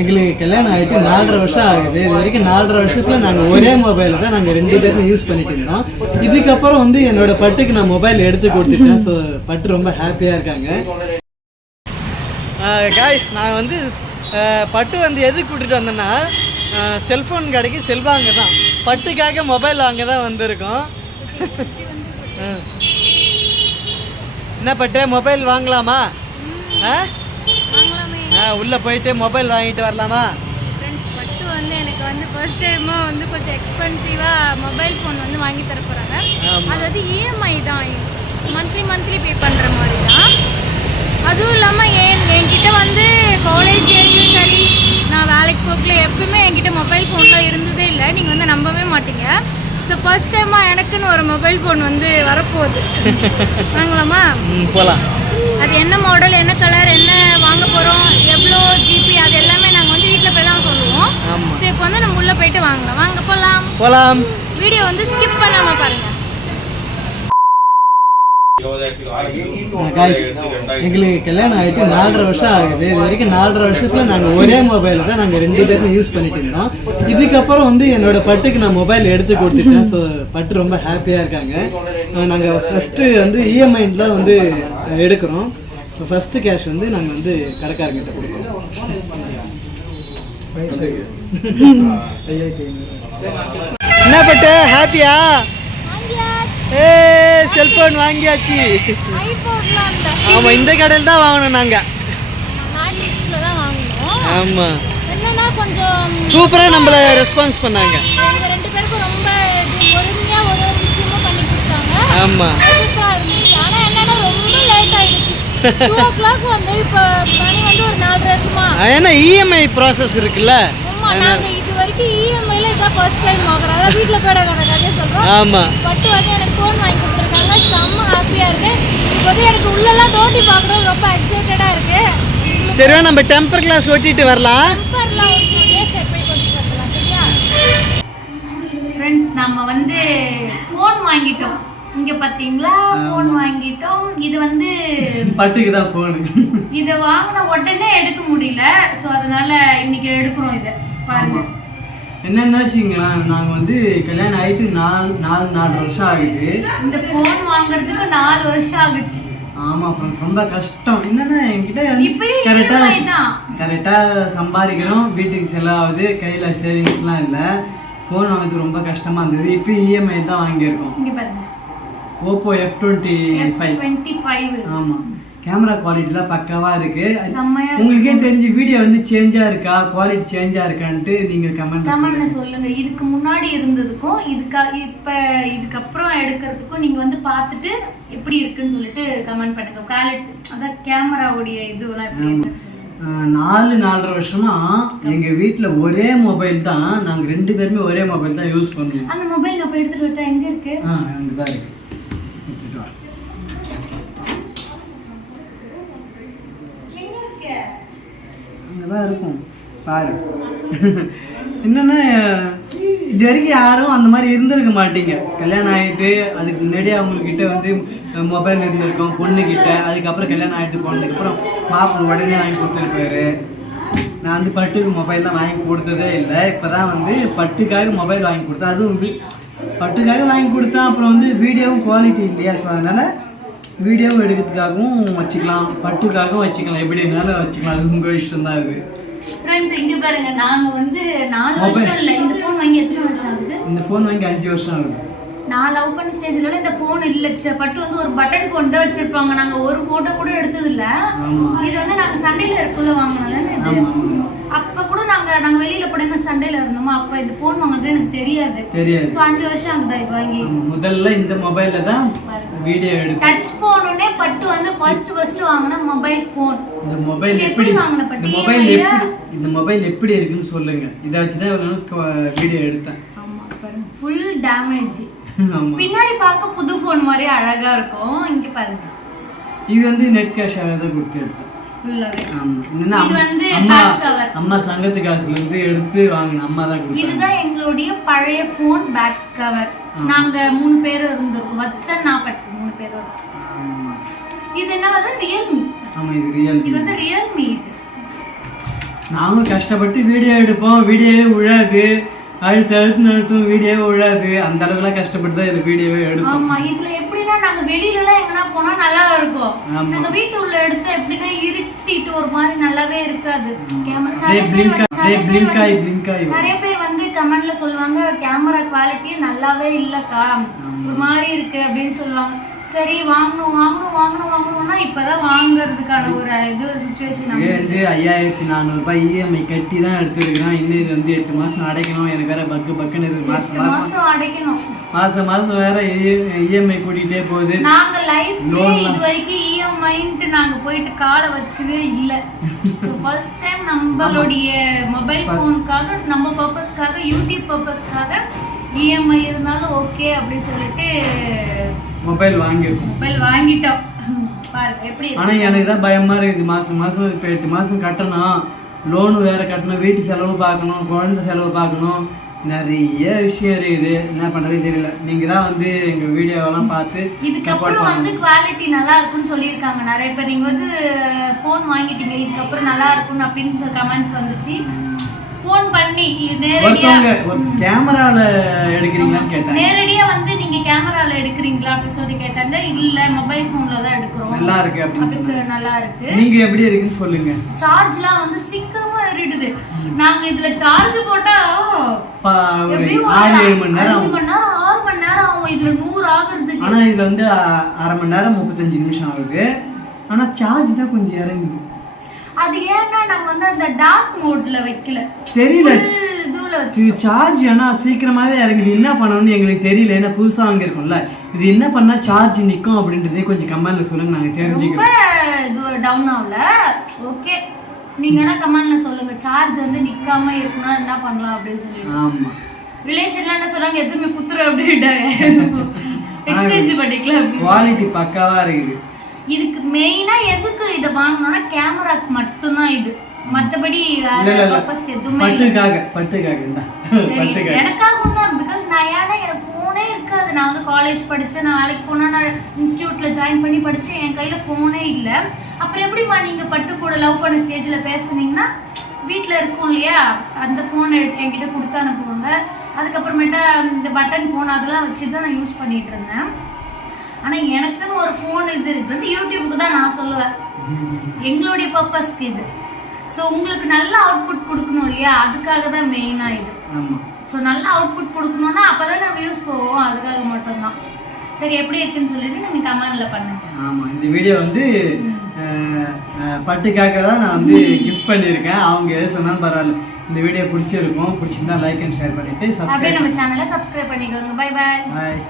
எங்களுக்கு கல்யாணம் ஆகிட்டு 4.5 வருஷம் ஆகுது. இது வரைக்கும் 4.5 வருஷத்தில் நாங்கள் ஒரே மொபைலை தான் நாங்கள் 2 பேருமே யூஸ் பண்ணிட்டு இருந்தோம். இதுக்கப்புறம் வந்து என்னோட பட்டுக்கு நான் மொபைல் எடுத்து கொடுத்துட்டேன். ஸோ பட்டு ரொம்ப ஹாப்பியாக இருக்காங்க. காய்ஸ், நான் வந்து பட்டு வந்து எதுக்கு கூட்டிகிட்டு வந்தேன்னா செல்ஃபோன் கடைக்கு செல்வாங்க தான் பட்டுக்காக மொபைல் வாங்க தான் வந்திருக்கோம். என்ன பட்டு மொபைல் வாங்கலாமா? உள்ளே போயிட்டு மொபைல் வாங்கிட்டு வரலாமா? ஃப்ரெண்ட்ஸ், பட்டு வந்து எனக்கு வந்து ஃபர்ஸ்ட் டைமாக வந்து கொஞ்சம் எக்ஸ்பென்சிவாக மொபைல் ஃபோன் வந்து வாங்கி தர போகிறாங்க. அது வந்து இஎம்ஐ தான், மந்த்லி பே பண்ணுற மாதிரி தான். அதுவும் இல்லாமல் என்கிட்ட வந்து காலேஜ் டேஸ்லையும் சரி, நான் வேலைக்கு போகல எப்பவுமே என்கிட்ட மொபைல் ஃபோன்லாம் இருந்ததே இல்லை. நீங்கள் வந்து நம்பவே மாட்டீங்க. ஸோ ஃபர்ஸ்ட் டைமாக எனக்குன்னு ஒரு மொபைல் ஃபோன் வந்து வரப்போகுது. வாங்கலாமா? போகலாம். அது என்ன மாடல், என்ன கலர், என்ன வாங்க போகிறோம், எவ்வளோ ஜிபி, அது எல்லாமே நாங்கள் வந்து வீட்டில் போய் தான் சொல்லுவோம். ஸோ இப்போ வந்து நம்ம உள்ளே போயிட்டு வாங்கலாம். வாங்க போகலாம். வீடியோ வந்து ஸ்கிப் பண்ணாமல் பாருங்கள். எங்களுக்கு கல்யாணம் ஆகிட்டு 4.5 வருஷம் ஆகுது. இது வரைக்கும் 4.5 வருஷத்தில் நாங்கள் ஒரே மொபைலை தான் நாங்கள் 2 பேருமே யூஸ் பண்ணிட்டு இருந்தோம். இதுக்கப்புறம் வந்து என்னோட பட்டுக்கு நான் மொபைல் எடுத்து கொடுத்துட்டேன். ஸோ பட்டு ரொம்ப ஹாப்பியாக இருக்காங்க. நாங்கள் ஃபஸ்ட்டு வந்து இஎம்ஐல வந்து எடுக்கிறோம். ஸோ ஃபஸ்ட்டு கேஷ் வந்து நாங்கள் வந்து கடைக்காரங்கிட்ட கொடுக்குறோம். என்ன பட்டு ஹாப்பியா? செல்போன் வாங்கியாச்சு. ஆமா, இந்த கடையில் தான் வாங்கணும் நாங்க. ஆமா, என்னன்னா கொஞ்சம் சூப்பரா நம்மள ரெஸ்பான்ஸ் பண்ணாங்க. எங்க 2 பேருக்கும் ரொம்ப பொறுமையா ஒரு விஷயமும் பண்ணி கொடுத்தாங்க. ஆமா, சூப்பரா இருந்துச்சு. ஆனா என்னன்னா ரொம்ப லேட் ஆயிடுச்சு. 2 o'clock வந்து இப்ப மணி வந்து ஒரு 4:30 இருக்குமா. ஏன்னா இஎம்ஐ ப்ராசஸ் இருக்குல்ல. ஆமா, நாங்க இது வரைக்கும் இஎம்ஐல இதான் ஃபர்ஸ்ட் டைம் வாங்குறோம். அத வீட்ல போய் கடையே சொல்றோம். ஆமா, பட்டு வந்து எனக்கு ஃபோன் வாங்கி கொடுத்திருக்காங்க. செம்ம ஹாப்பியா இருக்கு. இப்போ வந்து எனக்கு உள்ளெல்லாம் தோண்டி பார்க்கறது ரொம்ப எக்ஸைட்டடா இருக்கு. சரிவா, நம்ம டெம்பர் கிளாஸ் ஓட்டிட்டு வரலாம். டெம்பர்லாம் ஓட்டிட்டே சரி போய் கொண்டு வரலாம். சரியா ஃப்ரெண்ட்ஸ், நம்ம வந்து ஃபோன் வாங்கிட்டோம். இங்க பாத்தீங்களா, ஃபோன் வாங்கிட்டோம். இது வந்து பட்டுக்கு தான் ஃபோன். இத வாங்கின உடனே எடுக்க முடியல. ஸோ அதனால இன்னைக்கு எடுக்கிறோம். இதை பாருங்க. என்னென்ன வச்சுங்களா, நாங்கள் வந்து கல்யாணம் ஆகிட்டு 4.5 வருஷம் ஆகுது. இந்த ஃபோன் வாங்குறதுக்கு 4 வருஷம் ஆகுச்சு. ஆமாம் ஃப்ரெண்ட்ஸ், ரொம்ப கஷ்டம். என்னென்னா என்கிட்ட கரெக்டாக சம்பாதிக்கிறோம், வீட்டுக்கு செலவாகுது, கையில் சேவிங்ஸ்லாம் இல்லை. ஃபோன் வாங்குறது ரொம்ப கஷ்டமாக இருந்தது. இப்போ இஎம்ஐ தான் வாங்கியிருக்கோம். Oppo F25. ஆமாம், கேமரா குவாலிட்டிலாம் பக்காவாக இருக்குது. உங்களுக்கே தெரிஞ்சு வீடியோ வந்து சேஞ்சாக இருக்கா, குவாலிட்டி சேஞ்சாக இருக்கான்ட்டு நீங்கள் கமெண்ட்ல சொல்லுங்கள். இதுக்கு முன்னாடி இருந்ததுக்கும் இதுக்கப்புறம் எடுக்கிறதுக்கும் நீங்கள் வந்து பார்த்துட்டு எப்படி இருக்குன்னு சொல்லிட்டு கமெண்ட் பண்ணுங்க. குவாலிட்டி அதான் கேமராவுடைய இதுவெல்லாம் எப்படி இருக்குன்னு சொல்லுங்கள். 4.5 வருஷமா எங்கள் வீட்டில் ஒரே மொபைல் தான். நாங்கள் 2 பேருமே ஒரே மொபைல் தான் யூஸ் பண்ணுவோம். அந்த மொபைல் நம்ம எடுத்துகிட்டு விட்டா எங்கே இருக்குது? அங்கே தான் இருக்குது. எடுத்துகிட்டு வா. அங்கதான் இருக்கும் பாரு. என்னன்னா, இது வரைக்கும் யாரும் அந்த மாதிரி இருந்திருக்க மாட்டீங்க. கல்யாணம் ஆகிட்டு அதுக்கு முன்னாடி அவங்கக்கிட்ட வந்து மொபைல் இருந்திருக்கோம் பொண்ணுக்கிட்ட. அதுக்கப்புறம் கல்யாணம் ஆகிட்டு போனதுக்கப்புறம் மாப்பிள்ளை உடனே வாங்கி கொடுத்துருப்பாரு. நான் வந்து பட்டுக்கு மொபைல்லாம் வாங்கி கொடுத்ததே இல்லை. இப்போ தான் வந்து பட்டுக்காக மொபைல் வாங்கி கொடுத்தேன். அதுவும் பட்டுக்காக வாங்கி கொடுத்தேன். அப்புறம் வந்து வீடியோவும் குவாலிட்டி இல்லையா, ஸோ அதனால் வீடியோவும் எடுக்கிறதுக்காகவும் வச்சுக்கலாம், பட்டுக்காகவும் வச்சுக்கலாம், எப்படி இருந்தாலும் வச்சுக்கலாம். அது உங்கள் இஷ்டம் தான். இது ஃப்ரெண்ட்ஸ், இங்கே பாருங்க, நாங்கள் வந்து 4 வருஷம் இல்லை. இந்த ஃபோன் வாங்கி எத்தனை வருஷம் ஆகுது? இந்த ஃபோன் வாங்கி 5 வருஷம் ஆகுது. நான் லவ் பண்ண ஸ்டேஜ்ல இந்த ஃபோன் இல்லை. பட்டு வந்து ஒரு பட்டன் ஃபோன் தான் வச்சிருப்பாங்க. நாங்கள் ஒரு ஃபோட்டோ கூட எடுத்தது இல்லை. இது வந்து நாங்கள் சண்டையில் இருக்குள்ள வாங்கினோம்ல. அப்போ கூட நாங்கள் வெளியில் போன சண்டையில் இருந்தோமா, அப்போ இந்த ஃபோன் வாங்குறது எனக்கு தெரியாது. ஸோ 5 வருஷம் ஆகுதா இது வாங்கி. முதல்ல இந்த மொபைலில் தான் வீடியோ எடுத்து டச் ஃபோனுன்னே பட்டு வந்து ஃபர்ஸ்ட் வாங்கின மொபைல் ஃபோன். இந்த மொபைல் எப்படி வாங்கின பட்டு இந்த மொபைல் எப்படி இருக்குன்னு சொல்லுங்க. இதை வச்சு தான் வீடியோ எடுத்தேன். Full damage. பின்னாடி பார்க்க புது ஃபோன் மாதிரி அழகா இருக்கும். இங்க பாருங்க, இது வந்து நெட் கேஷாக தான் கொடுத்து எடுத்தேன். ஃபுல்லாவே. இது வந்து அம்மா சங்கத்து காசுல இருந்து எடுத்து வாங்கின அம்மா தான் கொடுத்தாங்க. இதுதான் எங்களுடைய பழைய ஃபோன் பேக் கவர். நாங்க 3 பேர் இருந்தோம். வட்சன், நான் பட்டு 3 பேர். இது என்ன வந்து ரியல்மி. ஆமா, இது ரியல்மி. இது வந்து ரியல்மி. நாங்களும் கஷ்டப்பட்டு வீடியோ எடுப்போம், வீடியோவே விழாது, அழுத்து நிறுத்தும், வீடியோவே விழாது. அந்த அளவுக்குலாம் கஷ்டப்பட்டு தான் இந்த வீடியோவே எடுப்போம். ஆமா, இதுல எப்படின்னா நாங்க வெளியில எல்லாம் எங்கனா போனா நல்லா இருக்கும். நாங்க வீட்டு உள்ள எடுத்து எப்படின்னா இருட்டிட்டு ஒரு மாதிரி நல்லாவே இருக்காது. நிறைய பேர் வந்து கமெண்ட்ல சொல்லுவாங்க கேமரா குவாலிட்டி நல்லாவே இல்லக்கா, ஒரு மாதிரி இருக்கு அப்படின்னு சொல்லுவாங்க. சரி வாங்கணும்னா இப்பதான் வாங்குறதுக்கான ஒரு இது சுச்சுவேஷன். வந்து 5400 ரூபாய் இஎம்ஐ கட்டி தான் எடுத்துருக்கிறோம். இன்னும் இது வந்து 8 மாசம் அடைக்கணும். எனக்கு வேற பக்குன்னு இருக்கு. மாசம் அடைக்கணும், மாசம் வேற இஎம்ஐ கூட்டிகிட்டே போகுது. நாங்க லைஃப்ல இது வரைக்கும் இஎம்ஐன்ட்டு நாங்க போயிட்டு காலை வச்சதே இல்ல. ஃபர்ஸ்ட் டைம் நம்மளுடைய மொபைல் போனுக்காக, நம்ம பர்பஸ்க்காக, யூடியூப் பர்பஸ்க்காக இஎம்ஐ இருந்தாலும் ஓகே அப்படின்னு சொல்லிட்டு மொபைல் வாங்கிட்டோம். பாருங்க எப்படி. ஆனா எனக்கு தான் பயமா இருக்குது. மாசம் இப்போ 8 மாசம் கட்டணும், லோனு வேற கட்டணும், வீட்டு செலவு பார்க்கணும், குழந்தை செலவு பார்க்கணும், நிறைய விஷயம் இருக்குது. என்ன பண்றது தெரியல. நீங்க தான் வந்து எங்க வீடியோவெல்லாம் பார்த்து இதுக்கப்புறம் வந்து குவாலிட்டி நல்லா இருக்குன்னு சொல்லியிருக்காங்க நிறைய பேர். நீங்க வந்து போன் வாங்கிட்டீங்க, இதுக்கப்புறம் நல்லா இருக்குன்னு அப்படின்னு கமெண்ட்ஸ் வந்துச்சு. போன் பண்ணி நேரடியா கேமரால எடுக்கிறீங்களான்னு கேட்டாங்க. நேரடியா வந்து நீங்க கேமரால எடுக்கிறீங்களா அப்படின்னு சொல்லி கேட்டாங்க. இல்ல மொபைல் போன்ல தான் எடுக்கிறோம், நல்லா இருக்கு அப்படின்னு. நல்லா இருக்கு. நீங்க எப்படி இருக்குன்னு சொல்லுங்க. சார்ஜ்லாம் வந்து சீக்கிரமா ஏறிடுது. நாங்க இதுல சார்ஜ் போட்டா 6 மணி நேரம் 6 மணி நேரம் ஆகும் இதுல 100 ஆகுறதுக்கு. ஆனா இதுல வந்து 1/2 மணி நேரம் 35 நிமிஷம் ஆகுது. ஆனா சார்ஜ் தான் கொஞ்சம் இறங்குது. அது ஏன்னா நாங்க வந்து அந்த டார்க் மோட்ல வைக்கல, தெரியல இதுல வச்சு சார்ஜ். ஆனா சீக்கிரமாவே இறங்குது. என்ன பண்ணணும்னு எங்களுக்கு தெரியல. ஏன்னா புதுசா வாங்கியிருக்கோம்ல, இது என்ன பண்ணா சார்ஜ் நிக்கும் அப்படின்றதே கொஞ்சம் கமெண்ட்ல சொல்லுங்க, நாங்க தெரிஞ்சுக்கிறோம். இது டவுன் ஆகல. ஓகே, நீங்க என்ன கமெண்ட்ல சொல்லுங்க. சார்ஜ் வந்து நிக்காம இருக்குன்னா என்ன பண்ணலாம் அப்படின்னு சொல்லி. ஆமா, ரிலேஷன்ல என்ன சொல்றாங்க, எதுவுமே குத்துற அப்படின்ட்டாங்க. எக்ஸ்சேஞ்ச் பண்ணிக்கலாம். குவாலிட்டி பக்காவா இருக்குது. இதுக்கு மெயினா எதுக்கு இத வாங்கணும்னா கேமராக்கு மட்டும் தான் இது. மத்தபடி வேற பர்பஸ் எதுவுமே பட்டுக்காக எனக்காகவும் தான். பிகாஸ் நான் ஏன்னா எனக்கு போனே இருக்காது. நான் வந்து காலேஜ் படிச்சேன், நான் வேலைக்கு போனா, நான் இன்ஸ்டியூட்ல ஜாயின் பண்ணி படிச்சேன், என் கையில போனே இல்ல. அப்புறம் எப்படிமா நீங்க பட்டு கூட லவ் பண்ண ஸ்டேஜ்ல பேசுனீங்கன்னா வீட்டுல இருக்கும் இல்லையா, அந்த போன் என்கிட்ட கொடுத்து அனுப்புவாங்க. அதுக்கப்புறமேட்டா இந்த பட்டன் போன் அதெல்லாம் வச்சுதான் நான் யூஸ் பண்ணிட்டு இருந்தேன். ஆனா எனக்குன்னு ஒரு போன் இது வந்து யூடியூப்க்கு தான் நான் சொல்லுவேன், எங்களுடைய பர்பஸ்க்கு இது. ஸோ உங்களுக்கு நல்ல அவுட்புட் கொடுக்கணும் இல்லையா, அதுக்காக தான் மெயினா இது. ஸோ நல்ல அவுட்புட் கொடுக்கணும்னா அப்பதான் நம்ம யூஸ் போவோம், அதுக்காக மட்டும்தான். சரி, எப்படி இருக்குன்னு சொல்லிட்டு நீங்க கமெண்ட்ல பண்ணுங்க. ஆமா, இந்த வீடியோ வந்து பட்டுக்காக தான் நான் வந்து கிஃப்ட் பண்ணியிருக்கேன். அவங்க எது சொன்னாலும் பரவாயில்ல. இந்த வீடியோ பிடிச்சிருக்கும், பிடிச்சிருந்தா லைக் அண்ட் ஷேர் பண்ணிட்டு அப்படியே நம்ம சேனலை சப்ஸ்கிரைப் பண்ணிக்கோங்க. Bye bye. பாய்.